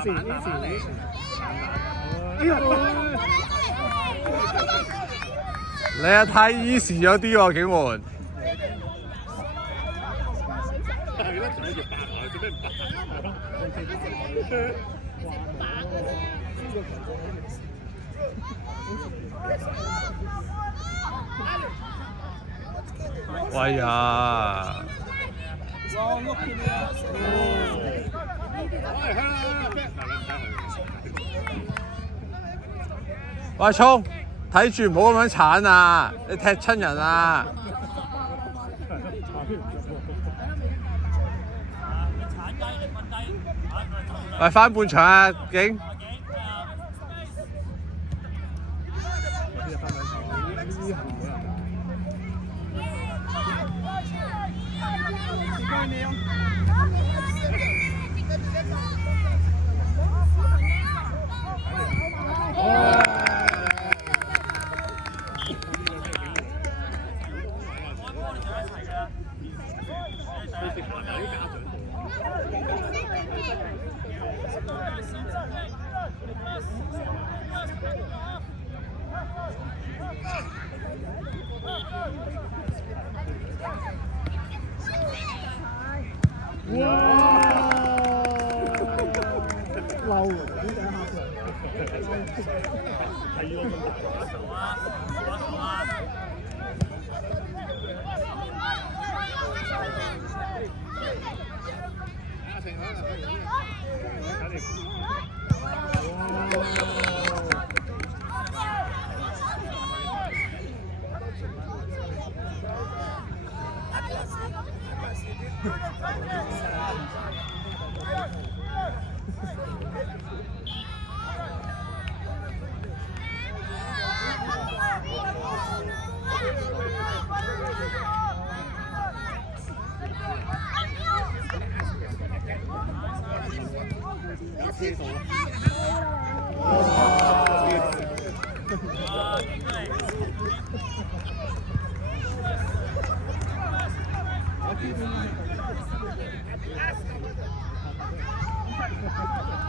哎呀！你啊太 easy 咗啲喎，警員。喂呀！喂，聰，睇住唔好咁樣鏟啊！你踢親人啊！喂，翻半場啊，景！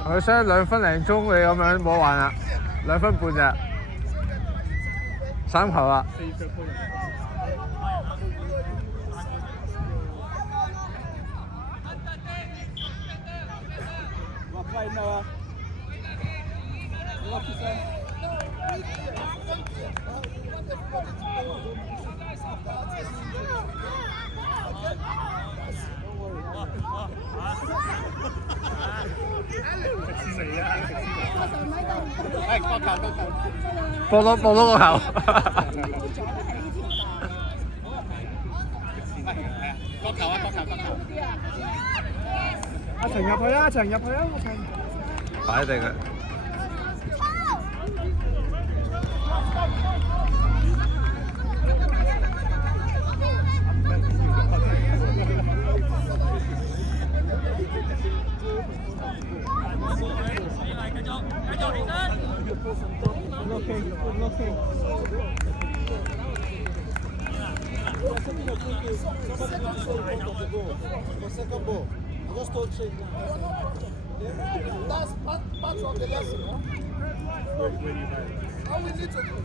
我想2分零鐘你咁樣冇玩啦，2分半啫，3球啦。播多個球。角球！阿程入去啊！阿程。擺定啊！That's part of the lesson. How we need to do.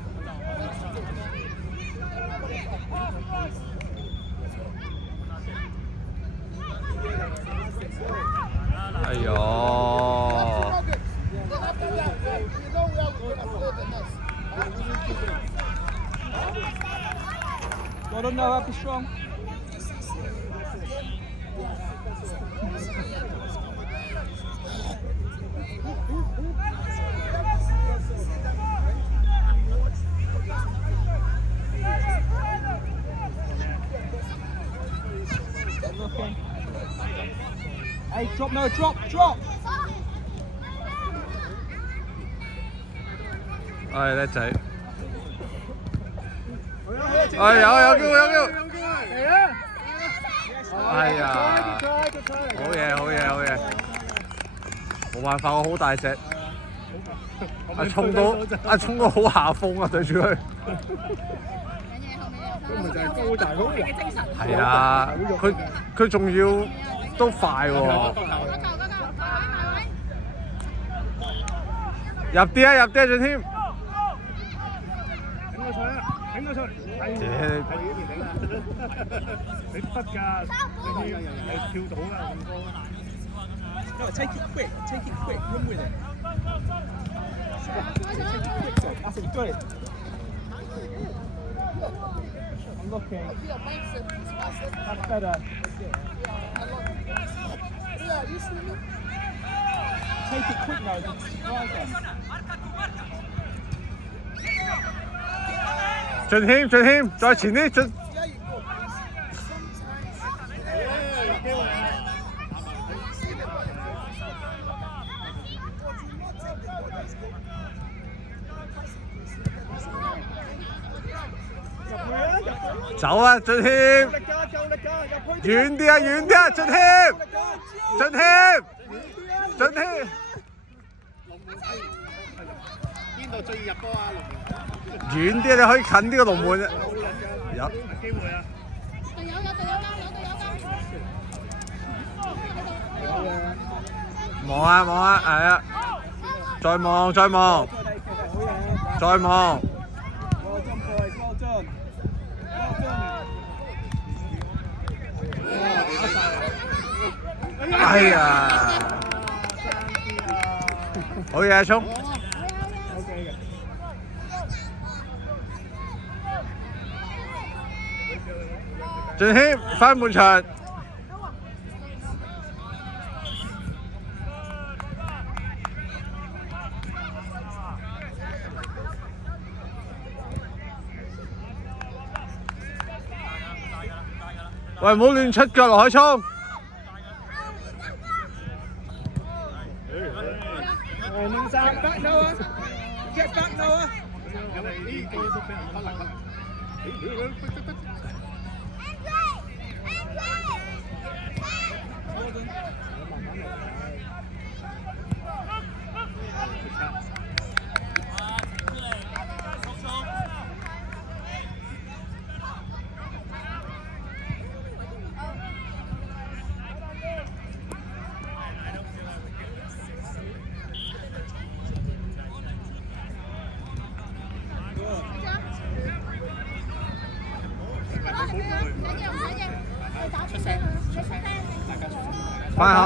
哎呦！ Don't know how to be strong. Hey, drop, no, drop! 哎，叻仔！哎，有機會！嚟啊！哎呀！好嘢！冇辦法，我好大隻。衝到好下風啊！對住佢。咁咪就係高大佬嘅精神。係啊，佢仲要都快喎。入啲啊，入啲啊，俊添。頂個菜啊！頂個菜。係呢邊頂啊！你得㗎，你跳到啦咁多。No, take it quick. Take it quick. Run with it. Take it quick, sir. That's it. You got it. I'm looking. That's better. Yeah, you see me? Take it quick now. Surprise them. 俊謙，俊謙，再前啲，俊。 There you go. Sometimes. 走啊，俊謙！遠啲啊，遠啲啊，俊謙！俊謙！俊謙！邊度最易入波啊？遠啲，你可以近啲個龍門啊！有機會啊！望啊望啊，係啊！再望再望再望。 Well done, boys. Well done. Well done. 哎呀！好嘢，聰！ Okay. 俊謙翻半場。喂，唔好亂出腳，羅海聰。Get back, Noah. Get back, Noah.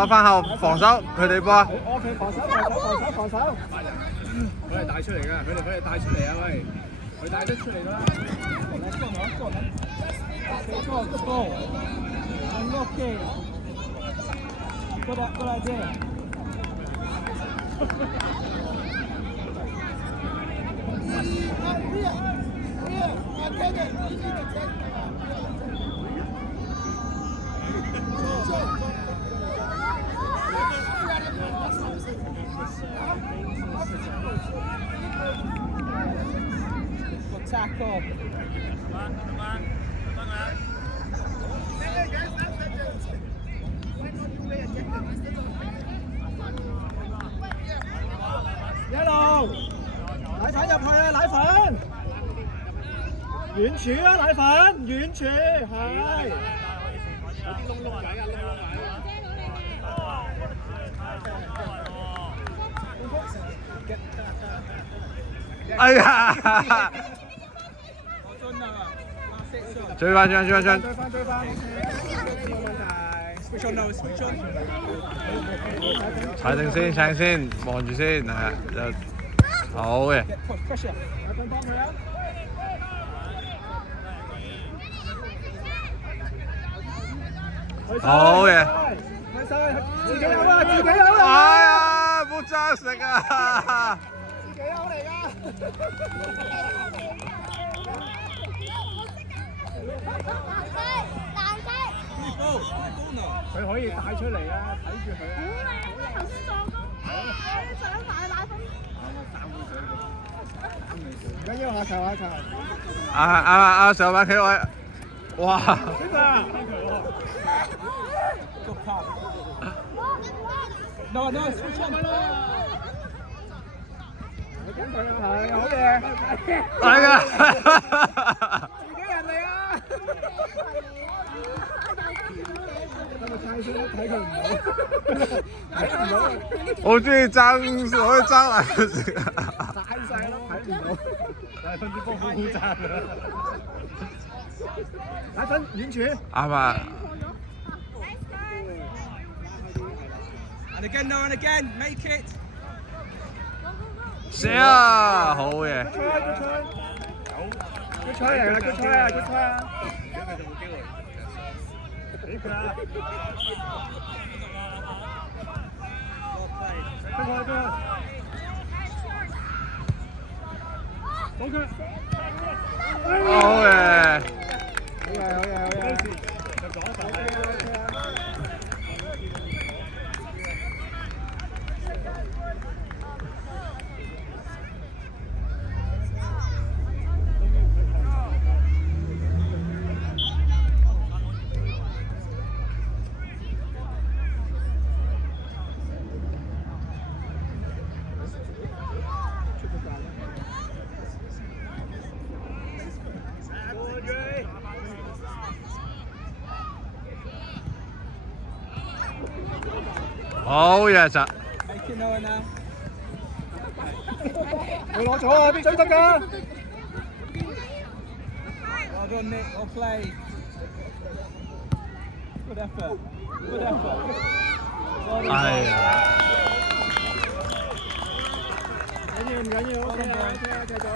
翻後防守，佢哋波。OK， 防守。佢係帶出嚟㗎，佢哋帶出嚟啊！喂，佢帶得出嚟㗎啦。Go. Unlucky. Good idea. Good tackle. Yellow， 奶粉入去啊！奶粉，遠處啊！奶粉，遠處係。有啲窿窿位啊！哎呀！追翻！Switch on now, switch on. 踩定先，望住先，係就好嘅。Pressure， 有份幫佢啊！好嘅。自己有啊！哎呀，冇爭食啊！自己有嚟㗎。佢可以帶出嚟啊！睇住佢啊！頭先撞到，想買奶粉。唔緊要，下球。啊！上位企位，哇！個拍。No, switch on。跟佢啊，係好嘢。係啊！自己人嚟啊！睇佢唔到，我中意爭奶粉食啊！大分啲波好好爭啊！打分遠處。啱啊！ And again, no, and again, make it. 射啊！好嘢！出彩嚟啦！出彩啊！出彩啊！俾佢啊！出去！到佢！好嘢！好嘢！入咗就係。好嘢實！你攞咗啊！邊想得㗎？ Well done, Nick. Well played. Good effort. Good effort. 哎呀！唔緊要，OK 啊，繼續啊！